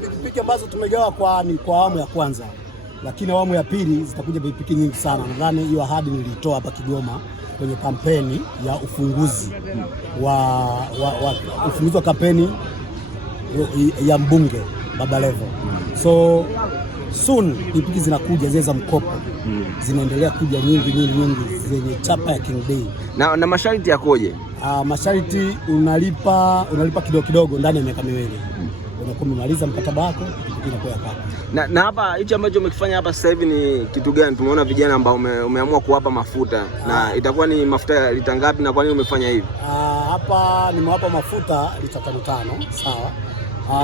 Pikipiki ambazo tumegawa ni kwa awamu ya kwanza, lakini awamu ya pili zitakuja pikipiki nyingi sana. Nadhani hiyo ahadi nilitoa hapa Kigoma kwenye kampeni ya ufunguzi wa kampeni ya mbunge Baba Levo. So soon pikipiki zinakuja zile za mkopo, zinaendelea kuja nyingi zenye chapa ya King Day. Na masharti yakoje? Masharti unalipa kidogo ndani ya miaka miwili. Unakuwa umemaliza mkataba wako, inakuwa ya kwako. Na hapa hichi ambacho umekifanya hapa sasa hivi ni kitu gani? Tumeona vijana ambao umeamua kuwapa mafuta. Na itakuwa ni mafuta ya lita ngapi na kwa nini umefanya hivi? Hapa nimewapa mafuta lita 5, sawa.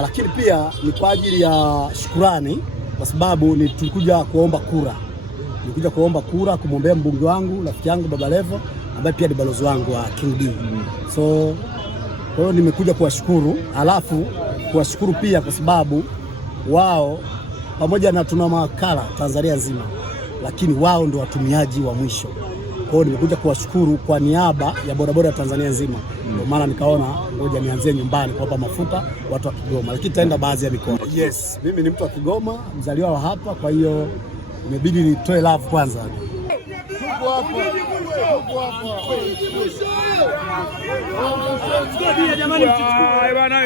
Lakini pia ni kwa ajili ya shukrani, kwa sababu tulikuja kuomba kura. Nilikuja kuomba kura kumwombea mbunge wangu, rafiki yangu Baba Levo, ambaye pia ni balozi wangu wa King D. So kwa hiyo nimekuja kuwashukuru, alafu kuwashukuru pia kwa sababu wao pamoja na tuna mawakala Tanzania nzima, lakini wao ndio watumiaji wa mwisho. Kwa hiyo nimekuja kuwashukuru kwa niaba ya bodaboda ya Tanzania nzima. Ndio maana nikaona ngoja nianzie nyumbani kuwapa mafuta watu wa Kigoma, lakini taenda baadhi ya mikoa. Yes, mimi ni mtu wa Kigoma, mzaliwa wa hapa, kwa hiyo imebidi nitoe love kwanza. Jamani, mchukue bwana.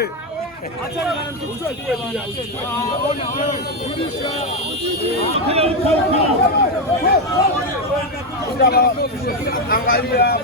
Angalia.